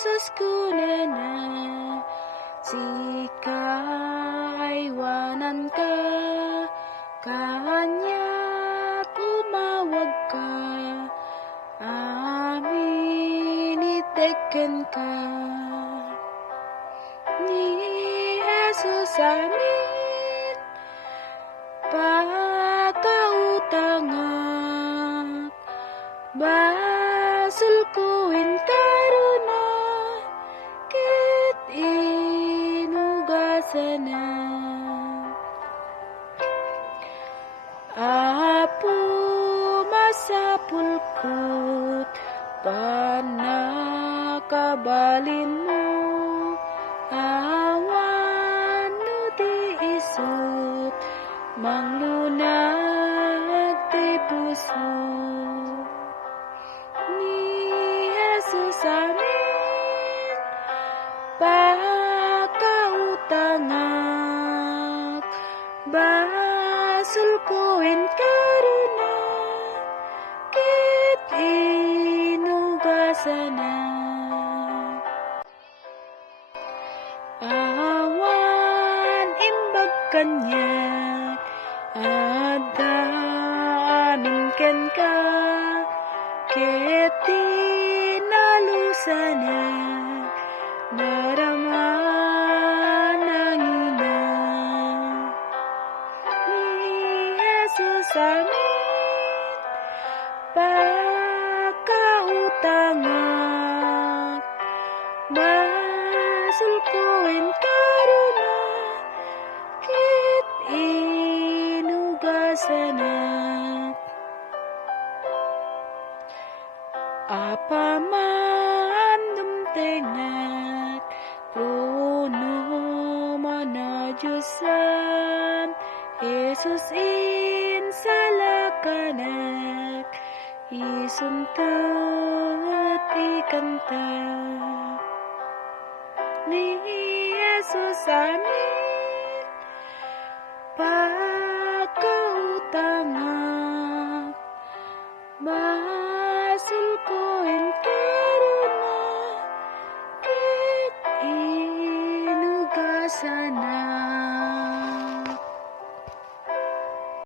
Yesus kunena, jika iwanan ka, kanya tumawag ka, amin iteken ka. Ni Yesus amin, pagkautangak, basulkuin karuna, ket inugasana. Apo masapulkut, panakabalin mo, awan no di isut, manglunag ti puso. Ni Jesus amin, pagkautangak, basulkuin karuna, ket inugasana. Awan imbag kanyak, adda amin ken ka, ket tinalusana, narama nangina. Ni Jesus amin, pagkautangak, basulkuin karuna, ket inugasana. Apaman dumtengat, trono manajusan, Jesus insalakanak, isuntut ikanta. Ni Jesus amin, pagkautangak,